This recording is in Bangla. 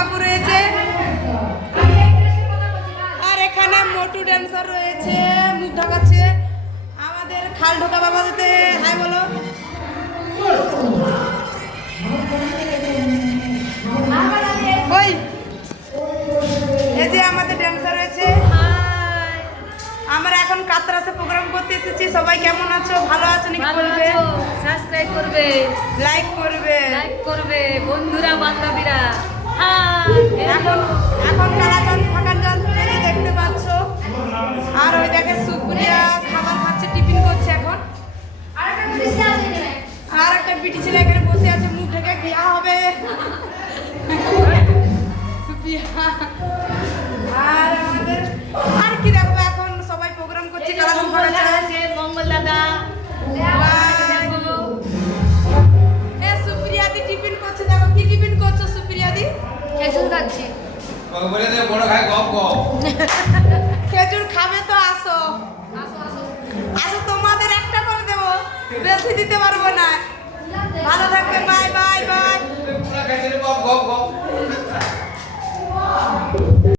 কাকু রয়েছে, আর এখানে মোটু ড্যান্সার রয়েছে, মুখ ঢাকাচ্ছে। আমাদের খাল ঢোকা বাবাতে হাই বলো। ওই এই যে আমাদের ড্যান্সার রয়েছে। আমরা এখন কাতরাসে প্রোগ্রাম করতে এসেছি। সবাই কেমন আছো? ভালো আছো নাকি? বলবে, সাবস্ক্রাইব করবে, লাইক করবে বন্ধুরা বান্ধবীরা। এখন কালাকান ফাঁকান জল দেখতে পাচ্ছ। আর ওই দেখে সুপ্রিয়া খাবার খাচ্ছে, টিফিন করছে এখন। আর একটা বিটি ছেলে এখানে বসে আছে, মুখ ঢেকে বিয়া হবে। আর আমাদের আর কি দেখবো, এখন সবাই প্রোগ্রাম করছে। কালাকান ফাঁকা আছে, মঙ্গল দাদা। সুপ্রিয়া দি টিফিন করছে। দেখো কি টিফিন করছো সুপ্রিয়া দি? খেজুর খাচ্ছি। খেজুর খাবে তো আসো। আসো, তোমাদের একটা করে দেবো, বেশি দিতে পারবো না। ভালো থাকবে, বাই বাই বাই।